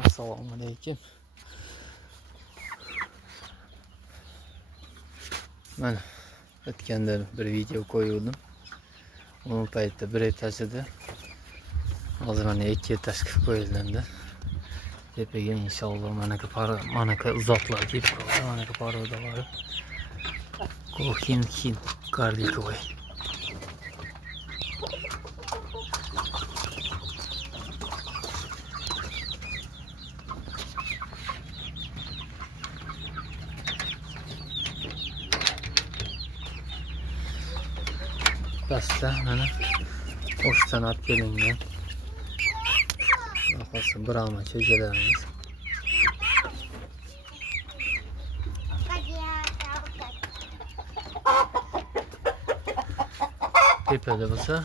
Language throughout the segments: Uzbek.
Assalomu alaykum. Mana o'tganda bir video qo'ygandim. O paytda bir etaj edi. Hozir mana 2 etaj qilib qo'yildi. Tepaga inshaalloh manaka uzoqlar deb qoldi. Manaka parodalar. Ko'hin karlikoy. Pastda mana o'shdan olib kelingan. Qolsa bir alma chejalarimiz. Tepada bo'lsa,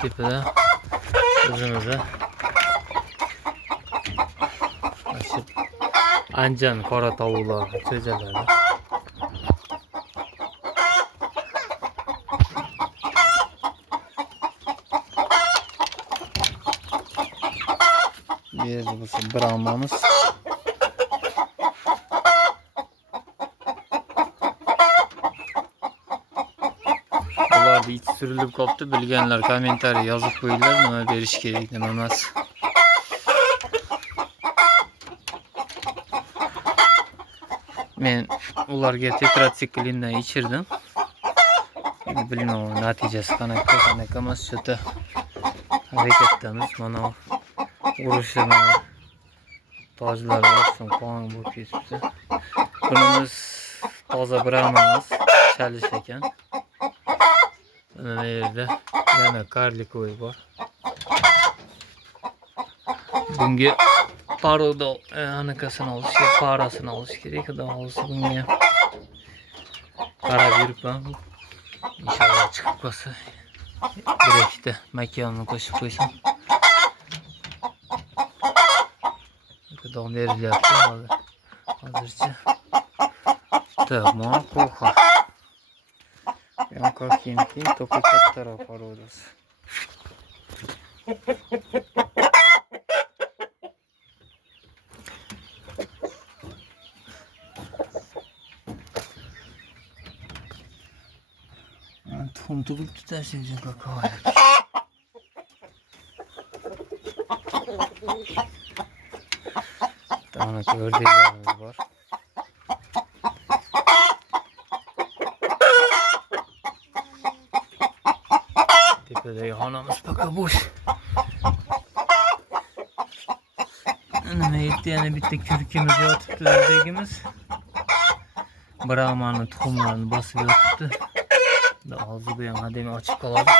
tepada o'zimizda Anjan qora tovuqlar chejalari. Bu yerda bo'lsa bir almamiz. Ularda it surilib qolibdi. Bilganlar kommentariy yozib qo'yinglar, nima berish kerak, nima emas. Men ularga tetrasiklindan ichirdim. Endi bilmayman natijasi qanaqa emas, shu harakatdamiz. Mana urushda mana tojlar olsin, qon bo'lib ketibdi. Bunimiz toza brahmamiz chalish ekan. Mana yerda yana karlikoy bor. Bunga paroda anaqasini olish kerak, parasini olish kerak. Xudo xolisa bunga qarab yuribman. Inshaalloh chiqib qolsa, bir ikkita makonni qo'shib qo'ysam. Dom verilyapti hozircha. Tamam, qo'xa. Yanko kinki to'qi kattaroq parodas. Tuxum tugul tutashingizga qo'yib. Ana ördeklerimiz var. Tepede hanamız paka boş. Neydi yani bitti kürkümüz yatıptı ördekimiz. Brahmanın tohumlarını basıp yatıptı. Da ağzı bir yana demi açık kaladı.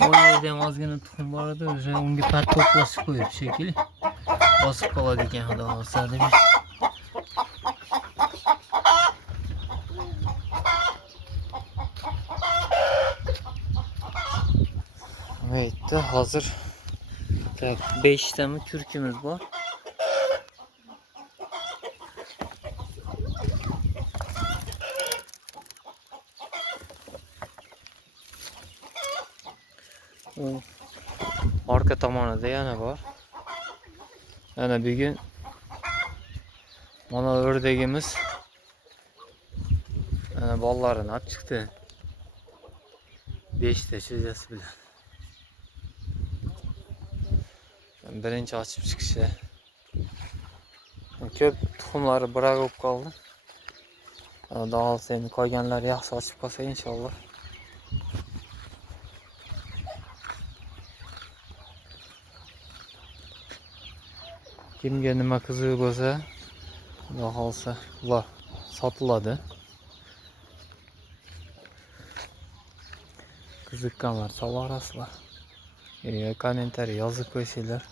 O yerden azgının tohum vardı. Onu bir toplasıp koyup şekil. Basıp kaladı ekan xudo xolsa deb. Evet, hazır 5 tane kürkümüz var. Arka tomonida yana var. Yani bir gün mana ördegimiz yani ballarını at çıktı. 5 de çözesi bilen. Yani birinci açıp çıkışı. Köp tuxumları bırakıp kaldı. Yani daha seni koyganlar yaxshi açıp kalsa inşallah. Kimga nima qiziq bo'lsa, xudo xolsa ular sotiladi. Qiziqqanlar solarasizlar. Kommentariy yozib qo'ysanglar.